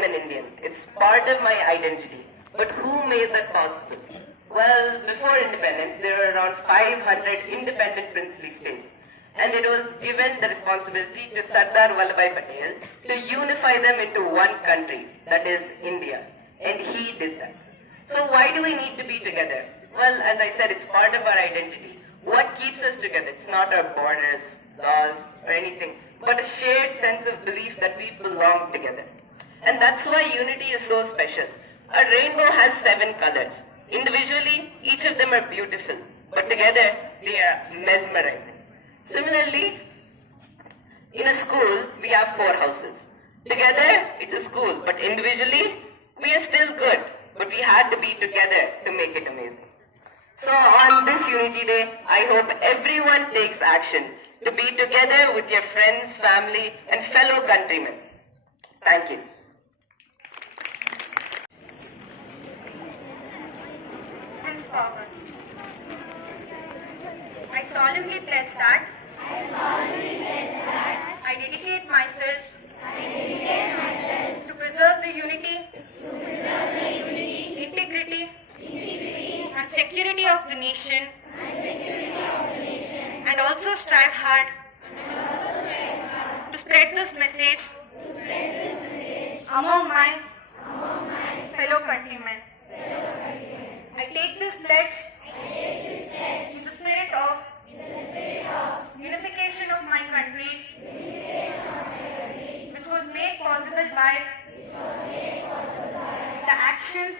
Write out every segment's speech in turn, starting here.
I'm an Indian. It's part of my identity. But who made that possible? Well, before independence, there were around 500 independent princely states. And it was given the responsibility to Sardar Vallabhbhai Patel to unify them into one country, that is India. And he did that. So why do we need to be together? Well, as I said, it's part of our identity. What keeps us together? It's not our borders, laws, or anything, but a shared sense of belief that we belong together. And that's why unity is so special. A rainbow has 7 colors. Individually, each of them are beautiful, but together, they are mesmerizing. Similarly, in a school, we have 4 houses. Together, it's a school, but individually, we are still good, but we had to be together to make it amazing. So on this Unity Day, I hope everyone takes action to be together with your friends, family, and fellow countrymen. Thank you. Henceforward, I solemnly pledge that I dedicate myself to preserve the unity, integrity, and security of the nation, and also strive hard to spread this message among my fellow countrymen. I take this pledge in the spirit of unification of my country, which was made possible by the actions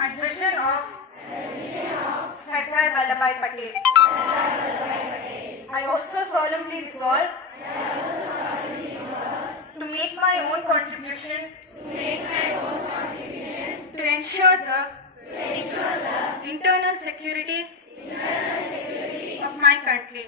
and vision of Sardar Vallabhbhai Patel. I also solemnly resolve to make my own contribution to ensure the internal security of my country.